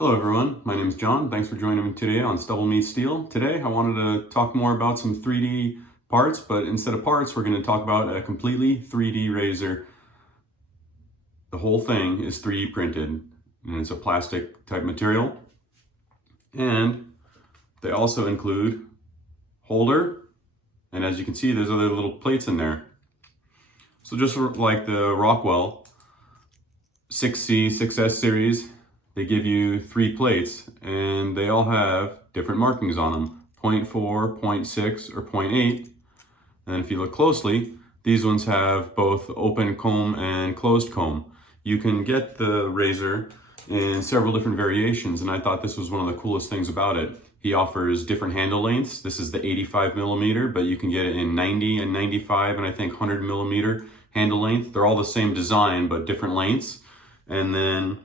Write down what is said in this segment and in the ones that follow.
Hello everyone, my name is John. Thanks for joining me today on Stubble Meets Steel. Today I wanted to talk more about some 3D parts, but instead of parts we're going to talk about a completely 3D razor. The whole thing is 3D printed and it's a plastic type material. And they also include holder, and as you can see there's other little plates in there. So just like the Rockwell 6C, 6S series, they give you 3 plates and they all have different markings on them, 0.4, 0.6, or 0.8. And if you look closely, these ones have both open comb and closed comb. You can get the razor in several different variations, and I thought this was one of the coolest things about it. He offers different handle lengths. This is the 85 millimeter, but you can get it in 90 and 95 and I think 100 millimeter handle length. They're all the same design, but different lengths. And then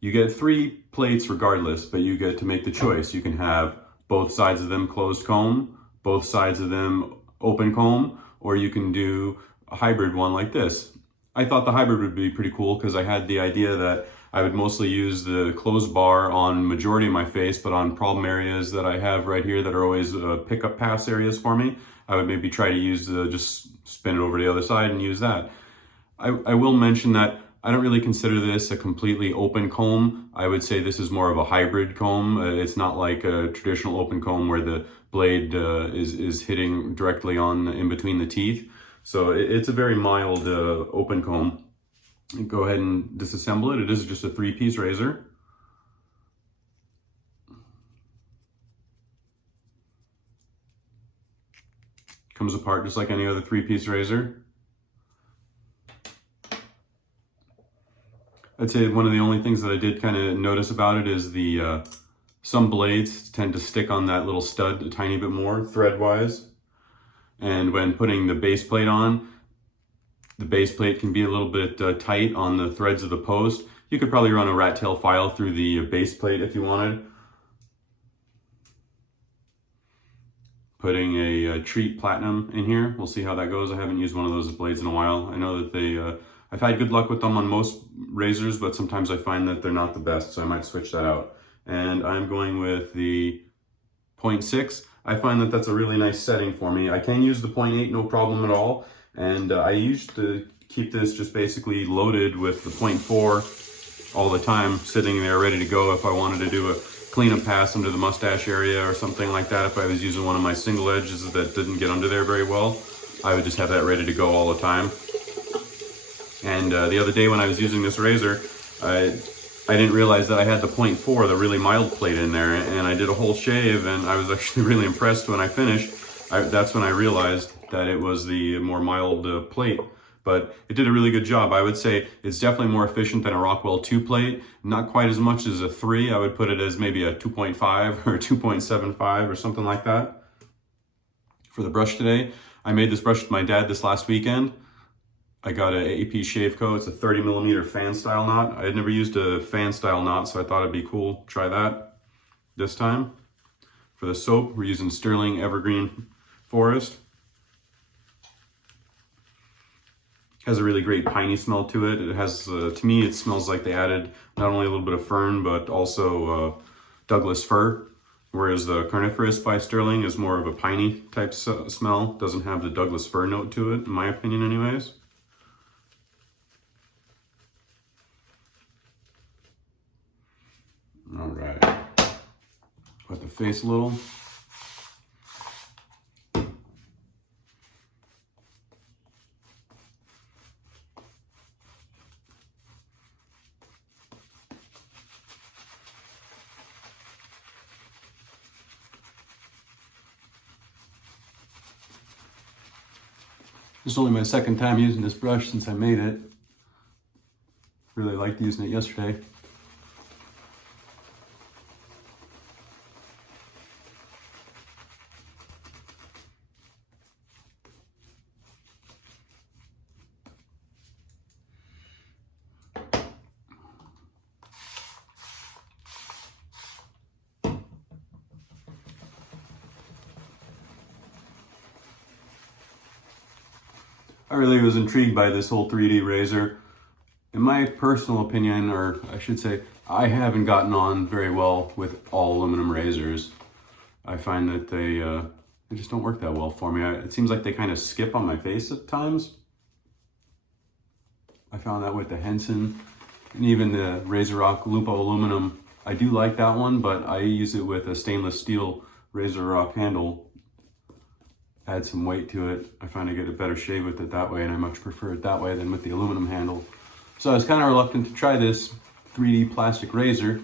you get 3 plates regardless, but you get to make the choice. You can have both sides of them closed comb, both sides of them open comb, or you can do a hybrid one like this. I thought the hybrid would be pretty cool because I had the idea that I would mostly use the closed bar on majority of my face, but on problem areas that I have right here that are always pickup pass areas for me, I would maybe try to use just spin it over to the other side and use that. I will mention that I don't really consider this a completely open comb. I would say this is more of a hybrid comb. It's not like a traditional open comb where the blade is hitting directly on in between the teeth. So it's a very mild open comb. Go ahead and disassemble it. It is just a 3-piece razor. Comes apart just like any other 3-piece razor. I'd say one of the only things that I did kind of notice about it is the some blades tend to stick on that little stud a tiny bit more thread-wise. And when putting the base plate on, the base plate can be a little bit tight on the threads of the post. You could probably run a rat tail file through the base plate if you wanted. Putting a treat platinum in here. We'll see how that goes. I haven't used one of those blades in a while. I know that they I've had good luck with them on most razors, but sometimes I find that they're not the best, so I might switch that out. And I'm going with the 0.6. I find that that's a really nice setting for me. I can use the 0.8 no problem at all, and I used to keep this just basically loaded with the 0.4 all the time, sitting there ready to go if I wanted to do a cleanup pass under the mustache area or something like that. If I was using one of my single edges that didn't get under there very well, I would just have that ready to go all the time. And the other day when I was using this razor, I didn't realize that I had the 0.4, the really mild plate in there, and I did a whole shave, and I was actually really impressed when I finished. That's when I realized that it was the more mild plate, but it did a really good job. I would say it's definitely more efficient than a Rockwell 2 plate, not quite as much as a 3. I would put it as maybe a 2.5 or 2.75 or something like that. For the brush today, I made this brush with my dad this last weekend. I got an AP shave coat. It's a 30 millimeter fan style knot. I had never used a fan style knot, so I thought it'd be cool. Try that this time. For the soap, we're using Sterling Evergreen Forest. Has a really great piney smell to it. It has, to me, it smells like they added not only a little bit of fern, but also Douglas fir. Whereas the Carniferous by Sterling is more of a piney type smell. Doesn't have the Douglas fir note to it, in my opinion anyways. All right, wet the face a little. This is only my second time using this brush since I made it. Really liked using it yesterday. I really was intrigued by this whole 3D razor. In in my personal opinion, or I should say, I haven't gotten on very well with all aluminum razors. I find that they just don't work that well for me. It seems like they kind of skip on my face at times. I found that with the Henson and even the RazoRock Lupo aluminum. I do like that one, but I use it with a stainless steel RazoRock handle. Add some weight to it. I find I get a better shave with it that way, and I much prefer it that way than with the aluminum handle. So I was kind of reluctant to try this 3D plastic razor.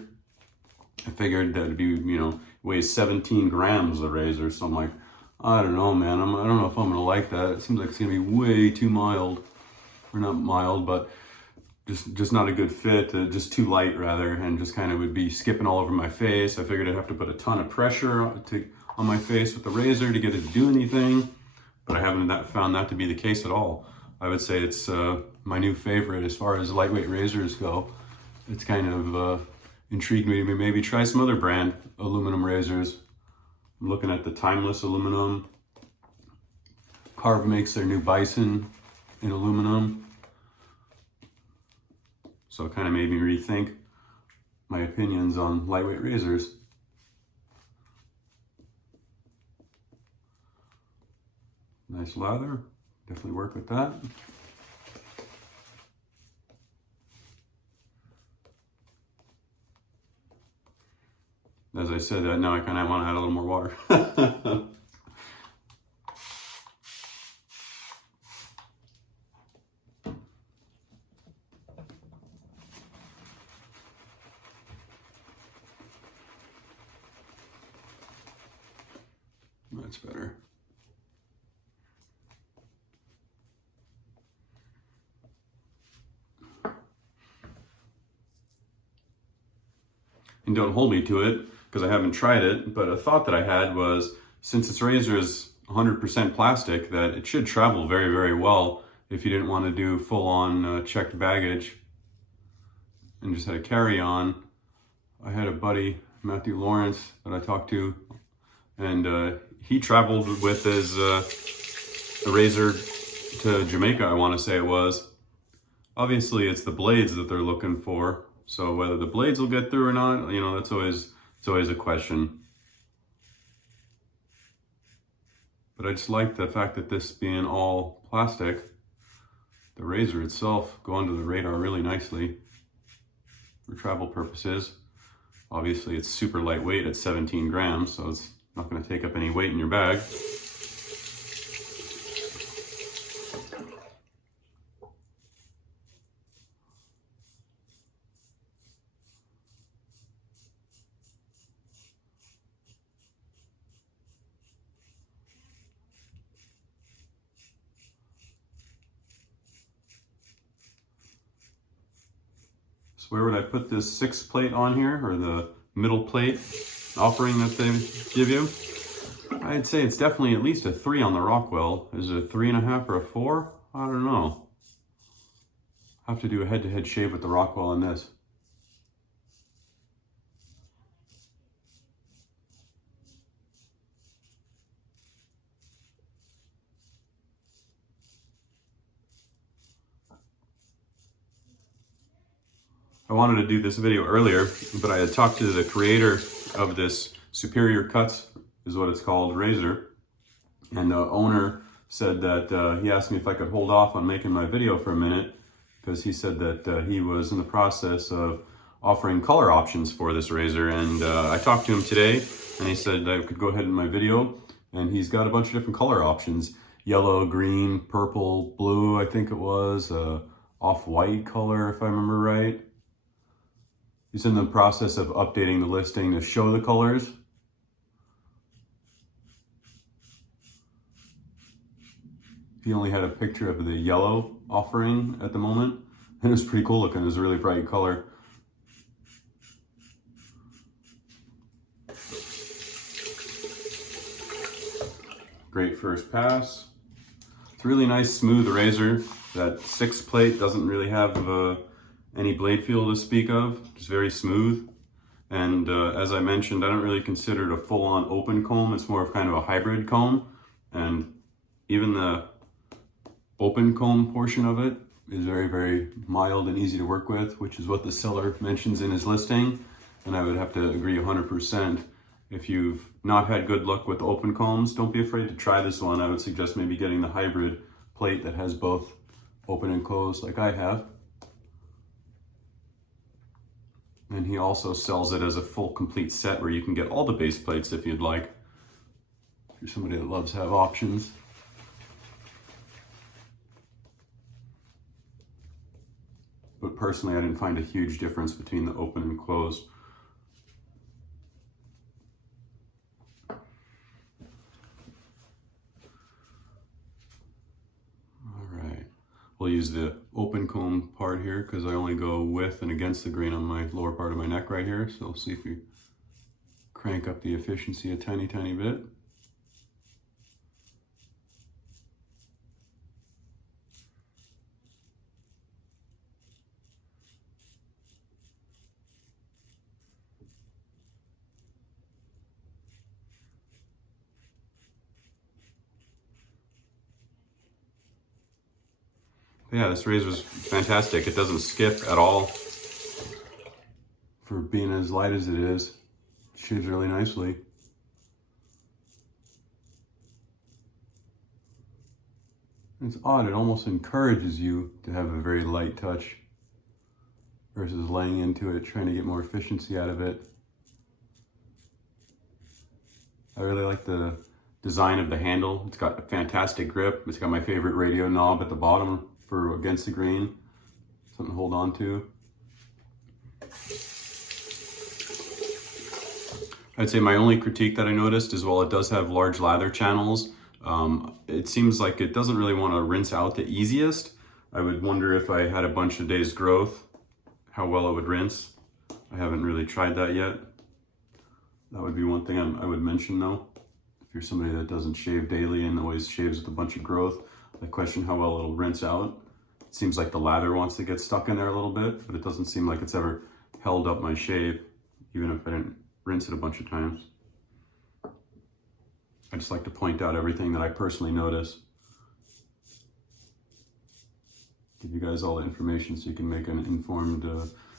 I figured that it'd be, weighs 17 grams, the razor. So I'm like, I don't know, man. I don't know if I'm gonna like that. It seems like it's gonna be way too mild. Or not mild, but just not a good fit, just too light rather, and just kind of would be skipping all over my face. I figured I'd have to put a ton of pressure on my face with the razor to get it to do anything, but I haven't found that to be the case at all. I would say it's my new favorite as far as lightweight razors go. It's kind of intrigued me to maybe try some other brand aluminum razors. I'm looking at the Timeless aluminum. Carve makes their new Bison in aluminum. So it kind of made me rethink my opinions on lightweight razors. Nice lather, definitely work with that. As I said that, now I kind of want to add a little more water. That's better. And don't hold me to it, because I haven't tried it, but a thought that I had was, since this razor is 100% plastic, that it should travel very, very well if you didn't want to do full-on checked baggage and just had a carry-on. I had a buddy, Matthew Lawrence, that I talked to, and he traveled with his a razor to Jamaica, I want to say it was. Obviously, it's the blades that they're looking for. So whether the blades will get through or not, that's always a question. But I just like the fact that this being all plastic, the razor itself go under the radar really nicely for travel purposes. Obviously, it's super lightweight at 17 grams, so it's not going to take up any weight in your bag. So where would I put this 6 plate on here, or the middle plate offering that they give you? I'd say it's definitely at least a 3 on the Rockwell. Is it a 3.5 or a 4? I don't know. I'll have to do a head-to-head shave with the Rockwell on this. I wanted to do this video earlier, but I had talked to the creator of this Superior Cuts, is what it's called, razor. And the owner said that he asked me if I could hold off on making my video for a minute, because he said that he was in the process of offering color options for this razor. And I talked to him today, and he said I could go ahead in my video, and he's got a bunch of different color options. Yellow, green, purple, blue, I think it was, off-white color, if I remember right. He's in the process of updating the listing to show the colors. He only had a picture of the yellow offering at the moment, and it was pretty cool looking. It was a really bright color. Great first pass. It's a really nice smooth razor. That 6 plate doesn't really have any blade feel to speak of. It's very smooth. And as I mentioned, I don't really consider it a full-on open comb. It's more of kind of a hybrid comb. And even the open comb portion of it is very, very mild and easy to work with, which is what the seller mentions in his listing. And I would have to agree 100%. If you've not had good luck with open combs, don't be afraid to try this one. I would suggest maybe getting the hybrid plate that has both open and closed like I have. And he also sells it as a full complete set where you can get all the base plates if you'd like. If you're somebody that loves to have options. But personally, I didn't find a huge difference between the open and closed. We'll use the open comb part here because I only go with and against the grain on my lower part of my neck right here. So we'll see if we crank up the efficiency a tiny, tiny bit. Yeah, this razor is fantastic. It doesn't skip at all for being as light as it is. It shaves really nicely. It's odd, it almost encourages you to have a very light touch versus laying into it, trying to get more efficiency out of it. I really like the design of the handle. It's got a fantastic grip. It's got my favorite radio knob at the bottom for against the grain, something to hold on to. I'd say my only critique that I noticed is while it does have large lather channels, it seems like it doesn't really want to rinse out the easiest. I would wonder if I had a bunch of days growth, how well it would rinse. I haven't really tried that yet. That would be one thing I would mention though. If you're somebody that doesn't shave daily and always shaves with a bunch of growth, I question how well it'll rinse out. It seems like the lather wants to get stuck in there a little bit, but it doesn't seem like it's ever held up my shave, even if I didn't rinse it a bunch of times. I just like to point out everything that I personally notice. Give you guys all the information so you can make an informed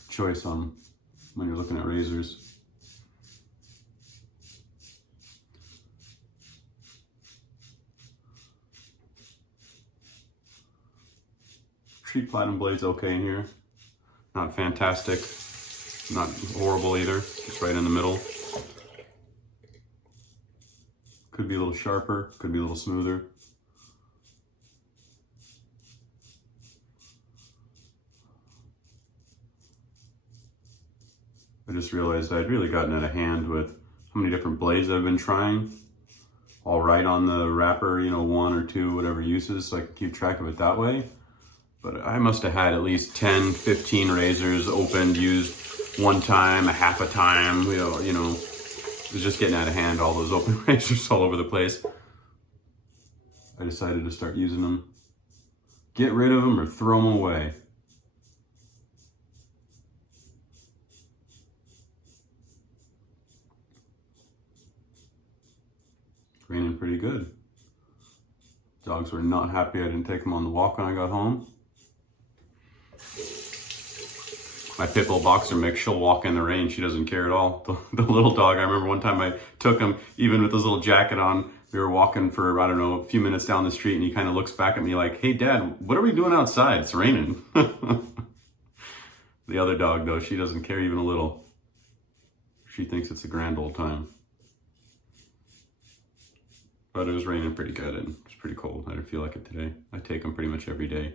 choice on when you're looking at razors. Treat platinum blades okay in here. Not fantastic, not horrible either, just right in the middle. Could be a little sharper, could be a little smoother. I just realized I'd really gotten out of hand with how many different blades I've been trying. I'll write on the wrapper, you know, 1 or 2, whatever uses, so I can keep track of it that way. But I must have had at least 10, 15 razors opened, used one time, a half a time, you know, it was just getting out of hand, all those open razors all over the place. I decided to start using them. Get rid of them or throw them away. Raining pretty good. Dogs were not happy I didn't take them on the walk when I got home. My pit bull boxer mix, she'll walk in the rain. She doesn't care at all. The little dog, I remember one time I took him, even with his little jacket on, we were walking for, I don't know, a few minutes down the street and he kind of looks back at me like, hey Dad, what are we doing outside? It's raining. The other dog though, she doesn't care even a little. She thinks it's a grand old time. But it was raining pretty good and it's pretty cold. I didn't feel like it today. I take them pretty much every day.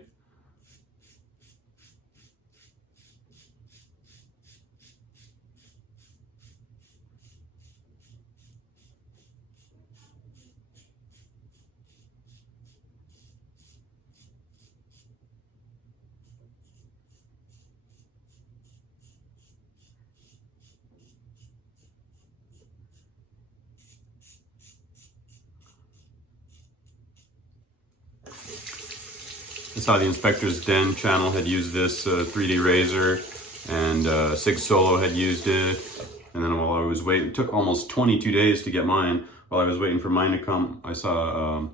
I saw the Inspector's Den channel had used this 3D razor, and Sig Solo had used it. And then while I was waiting, it took almost 22 days to get mine. While I was waiting for mine to come, I saw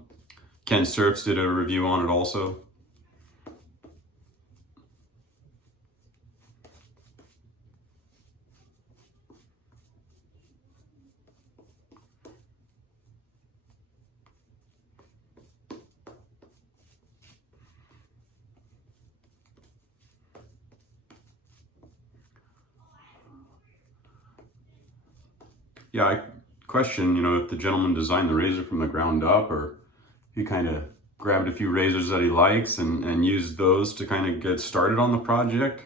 Ken Surfs did a review on it also. Yeah, I question, if the gentleman designed the razor from the ground up, or he kind of grabbed a few razors that he likes and used those to kind of get started on the project.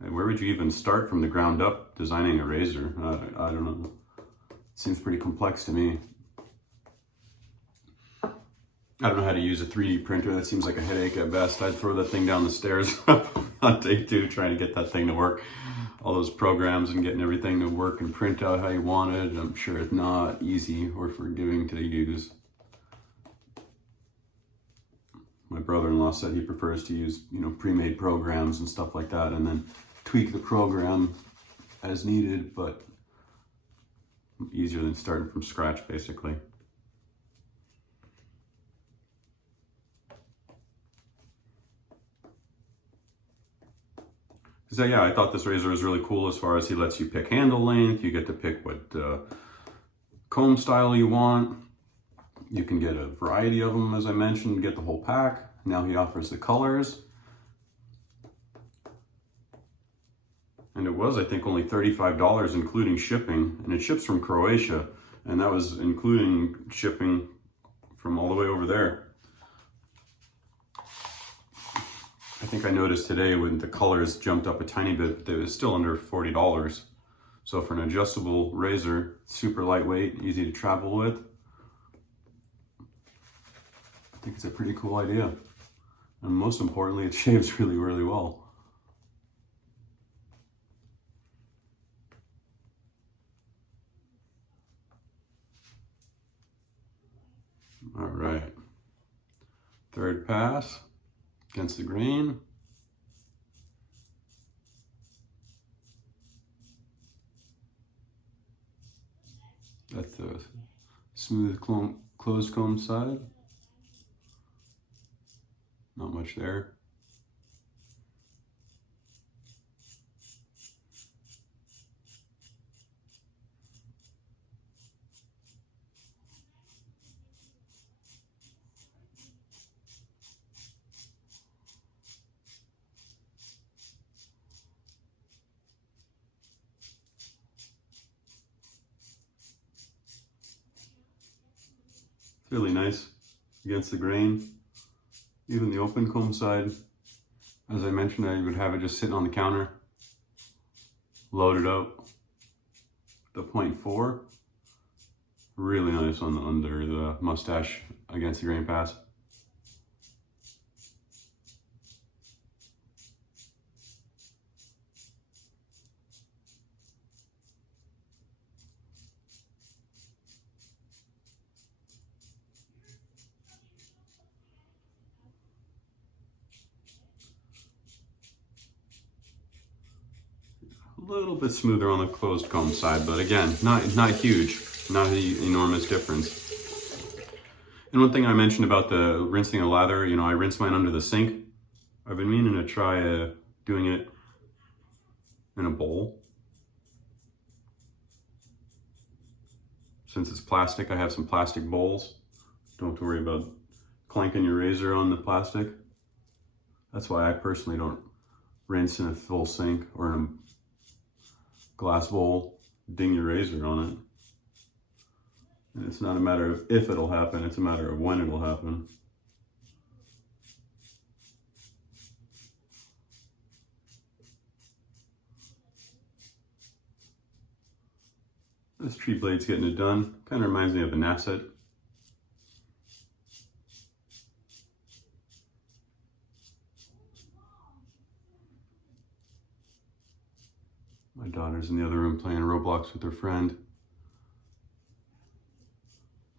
And where would you even start from the ground up designing a razor? I don't know. It seems pretty complex to me. I don't know how to use a 3D printer. That seems like a headache at best. I'd throw that thing down the stairs on day 2 trying to get that thing to work. All those programs and getting everything to work and print out how you want it. I'm sure it's not easy or forgiving to use. My brother-in-law said he prefers to use, pre-made programs and stuff like that, and then tweak the program as needed, but easier than starting from scratch, basically. So yeah, I thought this razor was really cool as far as he lets you pick handle length. You get to pick what comb style you want. You can get a variety of them, as I mentioned, get the whole pack. Now he offers the colors. And it was, I think, only $35 including shipping. And it ships from Croatia. And that was including shipping from all the way over there. I think I noticed today when the colors jumped up a tiny bit, it was still under $40. So for an adjustable razor, super lightweight, easy to travel with, I think it's a pretty cool idea. And most importantly, it shaves really, really well. All right. Third pass against the grain. That's the smooth closed comb side. Not much there. It's really nice against the grain. Even the open comb side, as I mentioned, I would have it just sitting on the counter, loaded up. The 0.4, really nice on the under the mustache against the grain pass. A little bit smoother on the closed comb side, but again, not huge, not an enormous difference. And one thing I mentioned about the rinsing a lather, I rinse mine under the sink. I've been meaning to try doing it in a bowl. Since it's plastic, I have some plastic bowls. Don't have to worry about clanking your razor on the plastic. That's why I personally don't rinse in a full sink or in a glass bowl, ding your razor on it. And it's not a matter of if it'll happen, it's a matter of when it'll happen. This tree blade's getting it done. Kind of reminds me of a Nasset. My daughter's in the other room playing Roblox with her friend.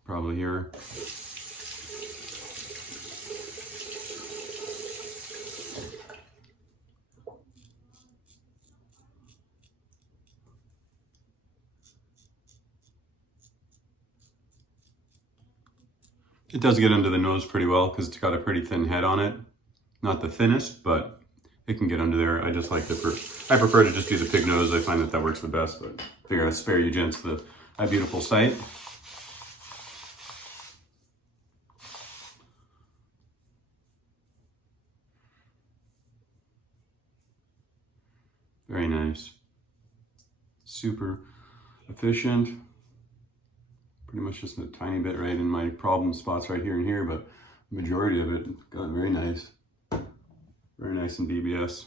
Probably hear her. It does get under the nose pretty well because it's got a pretty thin head on it. Not the thinnest, but it can get under there. I just like I prefer to just do the pig nose. I find that works the best, but I figure I'd spare you gents a beautiful sight. Very nice. Super efficient. pretty much just a tiny bit right in my problem spots right here and here, but the majority of it got very nice. Very nice in BBS.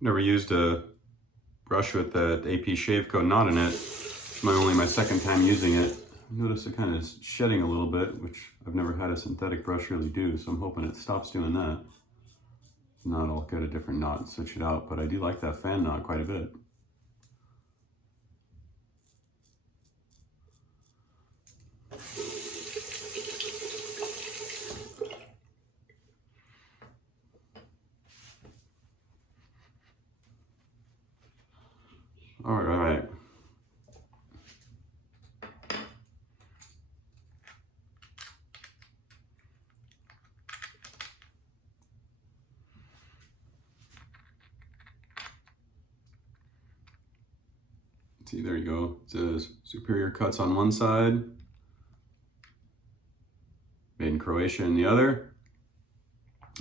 Never used a brush with that AP Shave Coat knot in it. It's only my second time using it. Notice it kind of is shedding a little bit, which I've never had a synthetic brush really do, so I'm hoping it stops doing that. If not, I'll get a different knot and switch it out, but I do like that fan knot quite a bit. All right. See, there you go. It says Superior Cuts on one side, made in Croatia in the other.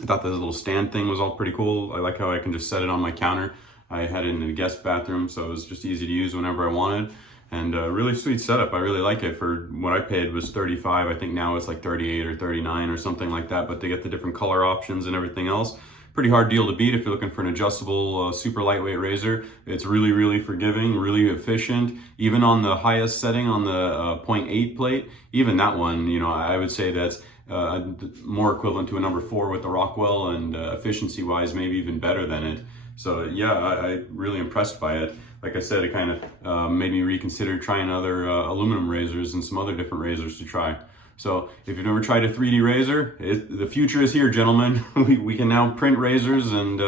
I thought this little stand thing was all pretty cool. I like how I can just set it on my counter. I had it in the guest bathroom, so it was just easy to use whenever I wanted. And really sweet setup. I really like it. For what I paid was $35. I think now it's like $38 or $39 or something like that. But to get the different color options and everything else, pretty hard deal to beat if you're looking for an adjustable, super lightweight razor. It's really, really forgiving, really efficient. Even on the highest setting on the 0.8 plate, even that one, you know, I would say that's more equivalent to a number 4 with the Rockwell, and efficiency-wise, maybe even better than it. So yeah, I'm really impressed by it. Like I said, it kind of made me reconsider trying other aluminum razors and some other different razors to try. So if you've never tried a 3D razor, the future is here, gentlemen. we can now print razors, and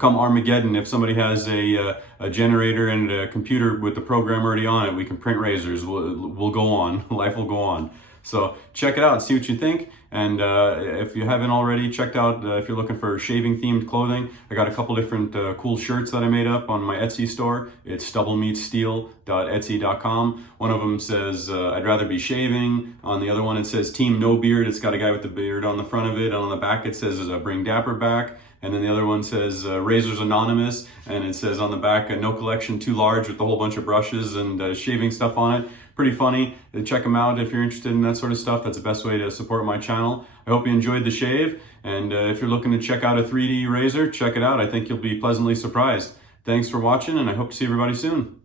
come Armageddon, if somebody has a generator and a computer with the program already on it, we can print razors. We'll go on. Life will go on. So check it out, see what you think. And if you haven't already checked out, if you're looking for shaving themed clothing, I got a couple different cool shirts that I made up on my Etsy store. It's stubblemeetsteel.etsy.com. One of them says, I'd rather be shaving. On the other one, it says Team No Beard. It's got a guy with the beard on the front of it. And on the back, it says, bring Dapper back. And then the other one says Razors Anonymous, and it says on the back, no collection too large, with a whole bunch of brushes and shaving stuff on it. Pretty funny. Check them out if you're interested in that sort of stuff. That's the best way to support my channel. I hope you enjoyed the shave, and if you're looking to check out a 3D razor, check it out. I think you'll be pleasantly surprised. Thanks for watching, and I hope to see everybody soon.